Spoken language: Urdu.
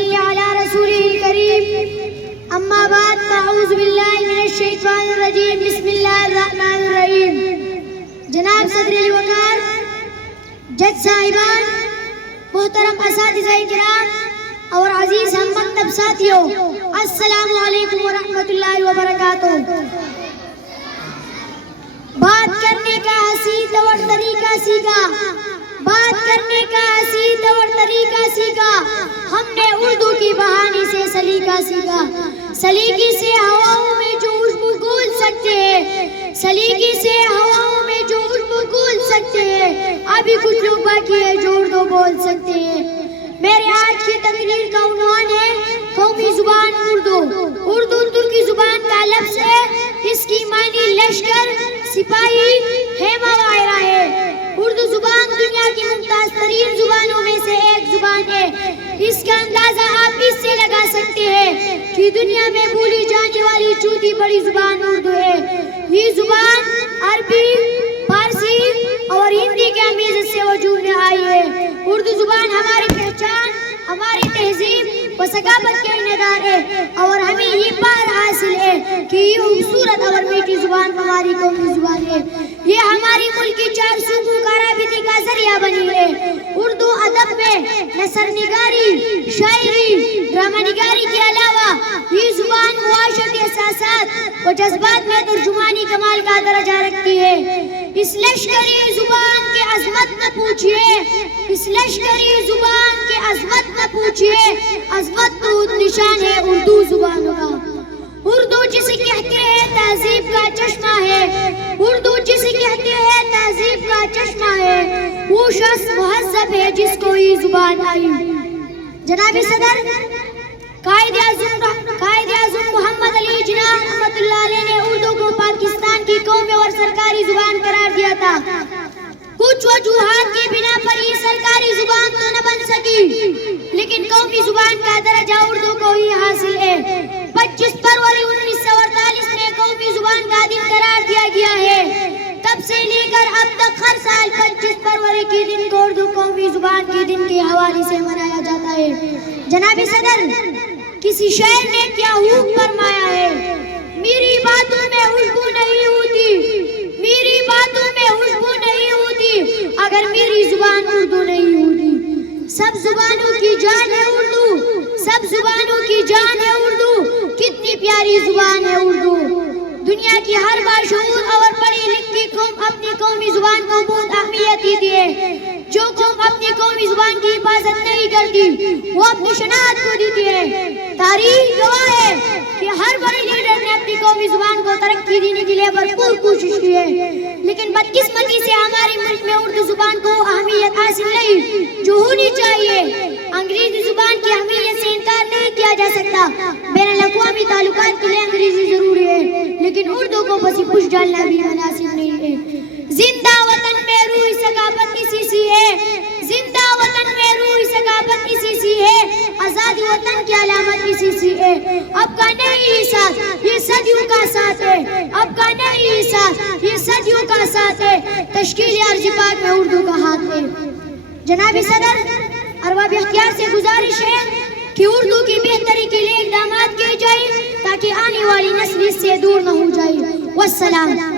وصل على رسوله الكريم اما بعد فاعوذ باللہ من الشیطان الرجیم بسم اللہ الرحمن الرحیم. جناب صدر الوقار، جج صاحبان، محترم اساتذہ کرام اور عزیز ہم مکتب ساتھیوں، السلام علیکم ورحمۃ اللہ وبرکاتہ. بات کرنے کا حسین طور طریقہ سیکھا، بات کرنے کا حسین طور طریقہ سیکھا، ہم نے اردو کی بہانی سے سلیقہ سیکھا. سلیقے سے ہواؤں میں جو خوشبو گھول سکتے ہیں، سلیقے سے ہواؤں میں جو خوشبو گھول سکتے ہیں، ابھی کچھ لوگ باقی ہے جو اردو بول سکتے ہیں. میرے آج کی تقریر کا عنوان ہے قومی زبان اردو. اردو ترکی زبان کا لفظ ہے، اس کی معنی لشکر، سپاہی، خیمہ وغیرہ ہے. اردو زبان دنیا کی ممتاز ترین زبانوں میں سے ایک زبان ہے. اس کا اندازہ آپ اس سے لگا سکتے ہیں کہ دنیا میں بولی جانے والی چوتھی بڑی زبان اردو ہے. یہ زبان عربی، فارسی اور ہندی کے آمیزش سے وجود میں آئی ہے. اردو زبان ہماری پہچان، ہماری تہذیب و ثقافت کے انعکاس ہے اور ہمیں یہ پار حاصل ہے کہ یہ خوبصورت اور میٹھی زبان ہماری قومی زبان ہے. یہ ہماری ملک کی 4 صوبوں کا رابطے کا ذریعہ بنی ہے. اردو ادب میں نثر نگاری، شاعری، ڈرامہ نگاری کے علاوہ یہ زبان معاشرتی احساسات و جذبات میں ترجمانی کمال کا درجہ رکھتی ہے. اس لشکری زبان کے عظمت نہ پوچھئے، اس لشکری زبان کے عظمت نہ پوچھئے، عظمت تو نشان ہے اردو زبان کا. اردو جسے کہتے ہیں تہذیب کا چشمہ ہے، اردو جسے کہتے ہیں تہذیب کا چشمہ ہے، وہ شخص مہذب ہے جس کو یہ زبان آئی. جناب صدر قائد اعظم محمد علی جناح رحمۃ اللہ علیہ نے اردو کو پاکستان کی قومی اور سرکاری زبان قرار دیا تھا. کچھ وجوہات کی بنا پر یہ سرکاری زبان تو نہ بن سکی، لیکن قومی زبان کا درجہ اردو کو ہی حاصل ہے. 25 فروری 1948 میں قومی زبان کا دن قرار دیا گیا ہے. تب سے لے کر اب تک ہر سال 25 فروری کے دن کو اردو قومی زبان کے دن کے حوالے سے منایا جاتا ہے. جناب صدر، کسی شاعر نے کیا خوب فرمایا ہے، میری باتوں میں خوشبو نہیں ہوتی، میری باتوں میں خوشبو نہیں ہوتی اگر میری زبان اردو نہیں ہوتی. سب زبانوں کی جان ہے اردو، سب زبانوں کی جان ہے اردو. کتنی پیاری زبان ہے اردو. دنیا کی ہر باشعور اور پڑھی لکھی قوم اپنی قومی زبان کو بہت اہمیت دیتی ہے. جو قوم اپنی قومی زبان کی حفاظت نہیں کرتی وہ اپنی شناخت کو دیتی ہے. تاریخ گواہ ہے کہ ہر بڑے لیڈر نے اپنی قومی زبان کو ترقی دینے کے لیے بھرپور کوشش کی ہے، لیکن بدقسمتی سے ہمارے ملک میں اردو زبان کو اہمیت حاصل نہیں جو ہونی چاہیے. انگریزی زبان کی اہمیت سے انکار نہیں کیا جا سکتا. بین الاقوامی تعلقات کے لیے انگریزی ضروری ہے، لیکن اردو کو بسی پوچھ ڈالنا بھی مناسب نہیں ہے. زندہ وطن میں روح ثقافت اسی سی ہے، زندہ وطن میں روح ثقافت اسی سی ہے، آزاد وطن کی علامت اسی سی ہے. اب کا نہیں ساتھ، یہ صدیوں کا ساتھ ہے. اب کا نہیں ساتھ، یہ صدیوں کا ساتھ ہے. تشکیل عرض پاک میں اردو کا ہاتھ ہے. جناب صدر، ارباب اختیار سے گزارش ہے کہ اردو کی بہتری کے لیے اقدامات کیے جائیں تاکہ آنے والی نسل اس سے دور نہ ہو جائے. والسلام.